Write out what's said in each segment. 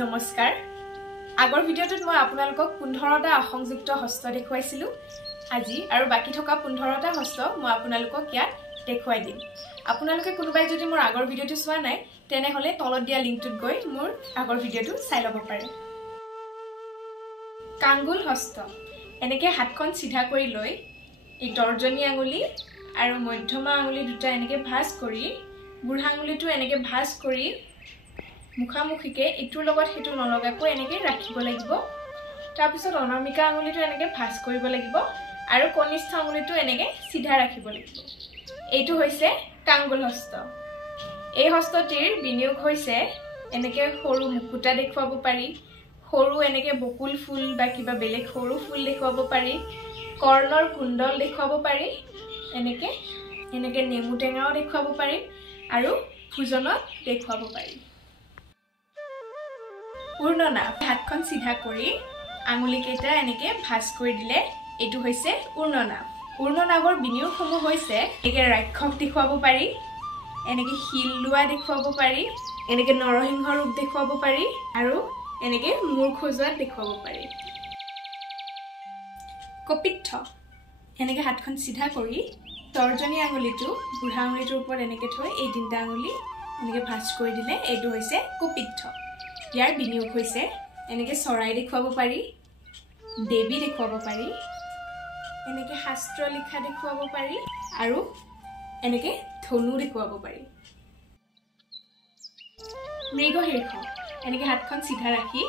নমস্কাৰ আগৰ ভিডিঅ'টোত মই আপোনালোকক 15টা অসংযুক্ত হস্ত দেখুৱাইছিলো আজি আৰু বাকি থকা 15টা হস্ত মই আপোনালোকক ইয়াত দেখুৱাই দিম আপোনালোকে কোনোবাই যদি মোৰ আগৰ ভিডিঅ'টো চোৱা নাই তেনে হলে তলত দিয়া লিংকটোত গৈ মোৰ আগৰ ভিডিঅ'টো চাই ল'ব পাৰে কাঙ্গুল হস্ত এনেকে হাতখন সিধা কৰি লৈ এই তৰ্জনী আঙুলি আৰু মধ্যমা আঙুলি দুটা এনেকে ভাঁজ কৰি বুঢ়া আঙুলিটো এনেকে ভাঁজ কৰি মুখামুখিকে ইটোৰ লগত হেতু নলগাকৈ এনেকে ৰাখিব লাগিব তাৰ পিছত অনামিকা আঙুলিটো এনেকে ভাঁজ কৰিব লাগিব আৰু কনিষ্ঠ আঙুলিটো এনেকে সিধা ৰাখিব লাগিব এইটো হৈছে কাঙ্গুল হস্ত এই হস্তটিৰ বিনিয়োগ হৈছে এনেকে সৰু মুকুটা দেখুৱাব পাৰি সৰু এনেকে বকুল ফুল বা কিবা বেলেগ সৰু ফুল দেখুৱাব পাৰি কৰ্ণৰ কুণ্ডল দেখুৱাব পাৰি এনেকে এনেকে নেমু টেঙাও দেখুৱাব পাৰি আৰু ফুজনত দেখুৱাব পাৰি উৰ্ণনা হাতখন সিধা কৰি আঙুলি কেইটা এনেকে ভাঁজ কৰি দিলে এটো হৈছে উৰ্ণনা উৰ্ণনাগৰ বিনিয়োগ সমূহ হৈছে এনেকে ৰাক্ষস দেখুৱাব পাৰি এনেকে হিল লোৱা দেখুৱাব পাৰি এনেকে নৰসিংহ ৰূপ দেখুৱাব পাৰি আৰু এনেকে মূৰ খোজোৱা দেখুৱাব পাৰি কপিত্থ এনেকে হাতখন সিধা কৰি তৰ্জনী আঙুলিটো বুঢ়া আঙুলিটোৰ ওপৰত এনেকে থৈ এই তিনটা আঙুলি এনেকে ভাঁজ কৰি দিলে এটো হৈছে কপিত্থ ইয়াৰ বিনিয়োগ হৈছে এনেকে চৰাই দেখুৱাব পাৰি দেৱী দেখুৱাব পাৰি এনেকে শাস্ত্ৰ লিখা দেখুৱাব পাৰি আৰু এনেকে ধনু দেখুৱাব পাৰি মৃগশীৰ্ষ এনেকে হাতখন সিধা ৰাখি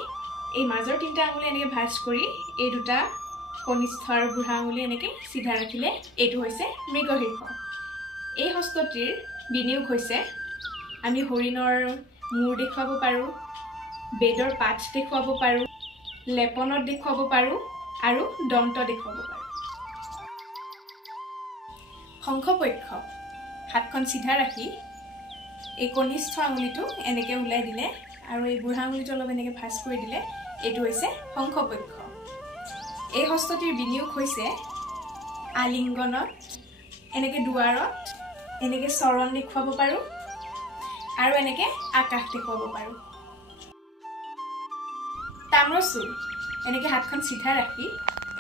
এই মাজৰ তিনটা আঙুলি এনেকে ভাঁজ কৰি এই দুটা কনিষ্ঠ আৰু বুঢ়া আঙুলি এনেকে সিধা ৰাখিলে এটো হৈছে মৃগশীৰ্ষ এই হস্তটিৰ বিনিয়োগ হৈছে আমি হৰিণৰ মূৰ দেখুৱাব পাৰো বেদৰ পাঠ দেখুৱাব পাৰো লেপনত দেখুৱাব পাৰো আৰু দন্ত দেখুৱাব পাৰো শংখপক্ষ হাতখন সিধা ৰাখি এই কনিষ্ঠ আঙুলিটো এনেকে উলাই দিলে আৰু এই বুঢ়া আঙুলিটো অলপ এনেকে ভাঁজ কৰি দিলে এটো হৈছে শংখপক্ষ এই হস্তটিৰ বিনিয়োগ হৈছে আলিংগনত এনেকে দুৱাৰত এনেকে চৰণ দেখুৱাব পাৰো আৰু এনেকে আকাশ দেখুৱাব পাৰো তাম্ৰচূল এনেকে হাতখন সিধা ৰাখি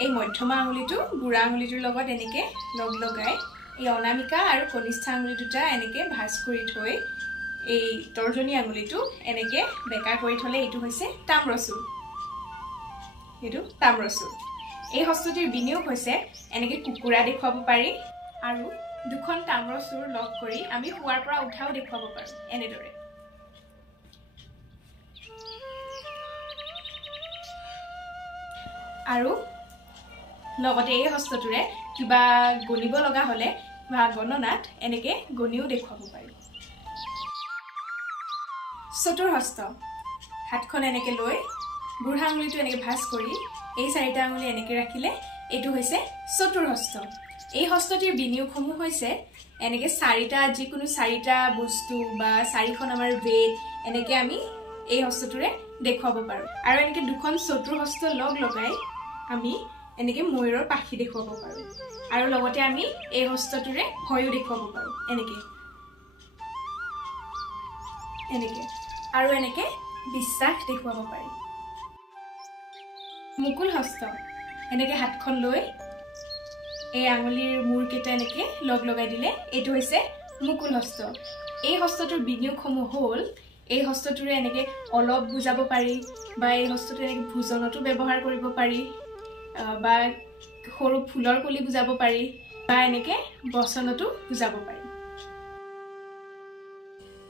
এই মধ্যমা আঙুলিটো বুঢ়া আঙুলিটোৰ লগত এনেকে লগ লগাই এই অনামিকা আৰু কনিষ্ঠ আঙুলি দুটা এনেকে ভাঁজ কৰি থৈ এই তৰ্জনী আঙুলিটো এনেকে বেকা কৰি থলে এটো হৈছে তাম্ৰচূল এটো তাম্ৰচূল এই হস্তটিৰ বিনিয়োগ হৈছে এনেকে কুকুৰা দেখুৱাব পাৰি আৰু দুখন তাম্ৰচূল লগ কৰি আমি শুৱাৰ পৰা উঠাও দেখুৱাব পাৰো এনেদৰে আৰু লগতে এই হস্তটোৰে কিবা গণিব লগা হলে বা গণনাত এনেকে গণিও দেখুৱাব পাৰি চতুৰ্হস্ত হাতখন এনেকে লৈ বুঢ়া আঙুলিটো এনেকে ভাঁজ কৰি এই চাৰিটা আঙুলি এনেকে ৰাখিলে এটো হৈছে চতুৰ্হস্ত এই হস্তটিৰ বিনিয়োগ সমূহ হৈছে এনেকে চাৰিটা যিকোনো চাৰিটা বস্তু বা চাৰিখন আমাৰ বেদ এনেকে আমি এই হস্তটোৰে দেখুৱাব পাৰো আৰু এনেকে দুখন চতুৰ্হস্ত লগ লগাই আমি এনেকে ময়ূৰৰ পাখি দেখুৱাব পাৰো আৰু লগতে আমি এই হস্তটোৰে ভয়ও দেখুৱাব পাৰো এনেকে এনেকে আৰু এনেকে বিশ্বাস দেখুৱাব পাৰি মুকুল হস্ত এনেকে হাতখন লৈ এই আঙুলিৰ মূৰ কেইটা এনেকে লগ লগাই দিলে এটো হৈছে মুকুল হস্ত এই হস্তটোৰ বিনিয়োগ সমূহ হ'ল এই হস্তটোৰে এনেকে অলপ বুজাব পাৰি বা এই হস্তটো এনেকে ভোজনতো ব্যৱহাৰ কৰিব পাৰি বা সৰু ফুলৰ কলি বুজাব পাৰি বা এনেকে বচনতো বুজাব পাৰি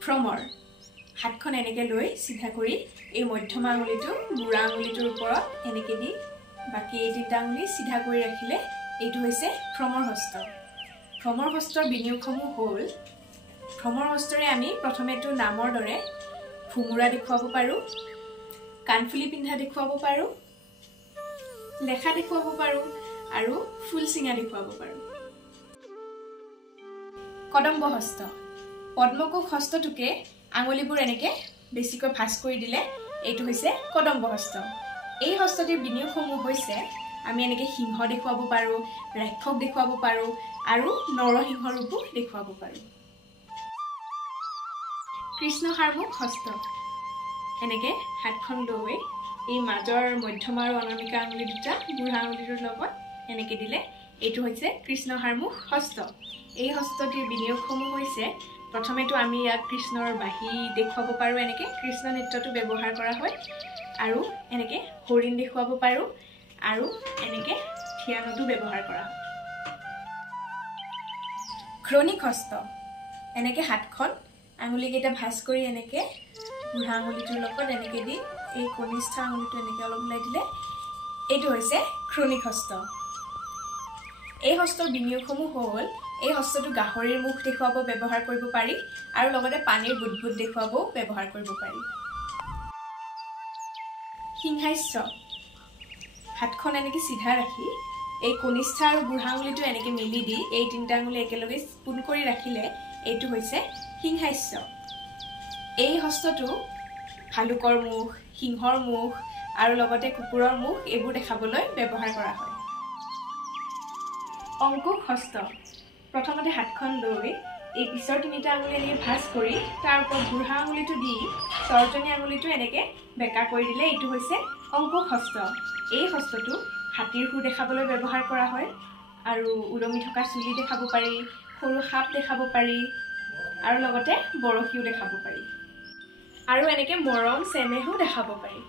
ভ্ৰমৰ হাতখন এনেকে লৈ সিধা কৰি এই মধ্যমা আঙুলিটো বুঢ়া আঙুলিটোৰ ওপৰত এনেকে দি বাকি এই তিনটা আঙুলি সিধা কৰি ৰাখিলে এইটো হৈছে ভ্ৰমৰ হস্ত ভ্ৰমৰ হস্তৰ বিনিয়োগসমূহ হ'ল ভ্ৰমৰ হস্তৰে আমি প্ৰথমেটো নামৰ দৰে ফুমুৰা দেখুৱাব পাৰো কাণফুলি পিন্ধা দেখুৱাব পাৰো লেখা দেখুৱাব পাৰো আৰু ফুল চিঙা দেখুৱাব পাৰো কদম্ব হস্ত পদ্মকোষ হস্তটোকে আঙুলিবোৰ এনেকে বেছিকৈ ভাঁজ কৰি দিলে এইটো হৈছে কদম্ব হস্ত এই হস্তটিৰ বিনিয়োগ সমূহ হৈছে আমি এনেকে সিংহ দেখুৱাব পাৰো ৰাক্ষস দেখুৱাব পাৰো আৰু নৰসিংহ ৰূপো দেখুৱাব পাৰো কৃষ্ণ হাৰমুখ হস্ত এনেকৈ হাতখন লৈ এই মাজৰ মধ্যমা আৰু অনামিকা আঙুলি দুটা বুঢ়া আঙুলিটোৰ লগত এনেকৈ দিলে এইটো হৈছে কৃষ্ণহাৰ মুখ হস্ত। এই হস্তটিৰ বিনিয়োগসমূহ হৈছে প্ৰথমেতো আমি ইয়াত কৃষ্ণৰ বাহী দেখুৱাব পাৰোঁ, এনেকৈ কৃষ্ণ নৃত্যটো ব্যৱহাৰ কৰা হয়, আৰু এনেকৈ হৰিণ দেখুৱাব পাৰোঁ, আৰু এনেকৈ ধ্যানতো ব্যৱহাৰ কৰা হয়। ক্ৰনিক হস্ত, এনেকৈ হাতখন আঙুলিকেইটা ভাঁজ কৰি এনেকৈ বুঢ়া আঙুলিটোৰ লগত এনেকৈ দি এই কনিষ্ঠ আঙুলিটো এনেকৈ অলপ ওলাই দিলে এইটো হৈছে ক্ৰনিক হস্ত। এই হস্তৰ বিনিয়োগসমূহ হ'ল এই হস্তটো গাহৰিৰ মুখ দেখুৱাব ব্যৱহাৰ কৰিব পাৰি, আৰু লগতে পানীৰ বুদবুদ দেখুৱাবও ব্যৱহাৰ কৰিব পাৰি। সিংহাস্য, হাতখন এনেকৈ চিধা ৰাখি এই কনিষ্ঠ আৰু বুঢ়া আঙুলিটো এনেকৈ মেলি দি এই তিনিটা আঙুলি একেলগে পোন কৰি ৰাখিলে এইটো হৈছে সিংহাস্য। এই হস্তটো ভালুকৰ মুখ, সিংহৰ মুখ আৰু লগতে কুকুৰৰ মুখ এইবোৰ দেখাবলৈ ব্যৱহাৰ কৰা হয়। অংকুশ হস্ত, প্ৰথমতে হাতখন লৈ এই পিছৰ তিনিটা আঙুলি এনেকৈ ভাঁজ কৰি তাৰ ওপৰত বুঢ়া আঙুলিটো দি তৰ্জনী আঙুলিটো এনেকৈ বেঁকা কৰি দিলে এইটো হৈছে অংকুশ হস্ত। এই হস্তটো হাতীৰ শুৰ দেখাবলৈ ব্যৱহাৰ কৰা হয়, আৰু ওলমি থকা চুলি দেখাব পাৰি, সৰু সাপ দেখাব পাৰি, আৰু লগতে বৰশীও দেখাব পাৰি, আৰু এনেকৈ মৰম চেনেহো দেখাব পাৰি।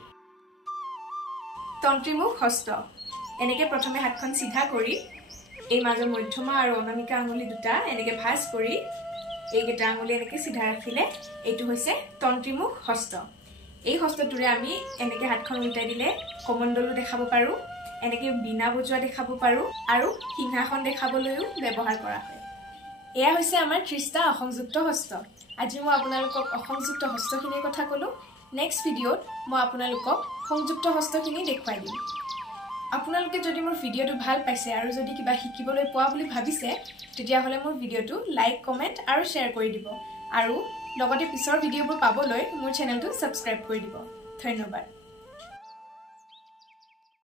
তন্ত্ৰীমুখ হস্ত, এনেকৈ প্ৰথমে হাতখন চিধা কৰি এই মাজৰ মধ্যমা আৰু অনামিকা আঙুলি দুটা এনেকৈ ভাঁজ কৰি এইকেইটা আঙুলি এনেকৈ চিধা ৰাখিলে এইটো হৈছে তন্ত্ৰীমুখ হস্ত। এই হস্তটোৰে আমি এনেকৈ হাতখন উল্টাই দিলে কমণ্ডলো দেখাব পাৰোঁ, এনেকৈ বীণা বজোৱা দেখাব পাৰোঁ, আৰু সিংহাসন দেখাবলৈও ব্যৱহাৰ কৰা হয়। এয়া হৈছে আমাৰ 30টা অসংযুক্ত হস্ত। আজি মই আপোনালোকক অসংযুক্ত হস্তখিনিৰ কথা ক'লোঁ। নেক্সট ভিডিঅ'ত মই আপোনালোকক সংযুক্ত হস্তখিনি দেখুৱাই দিম। আপোনালোকে যদি মোৰ ভিডিঅ'টো ভাল পাইছে আৰু যদি কিবা শিকিবলৈ পোৱা বুলি ভাবিছে, তেতিয়াহ'লে মোৰ ভিডিঅ'টো লাইক, কমেণ্ট আৰু শ্বেয়াৰ কৰি দিব, আৰু লগতে পিছৰ ভিডিঅ'বোৰ পাবলৈ মোৰ চেনেলটো ছাবস্ক্ৰাইব কৰি দিব। ধন্যবাদ।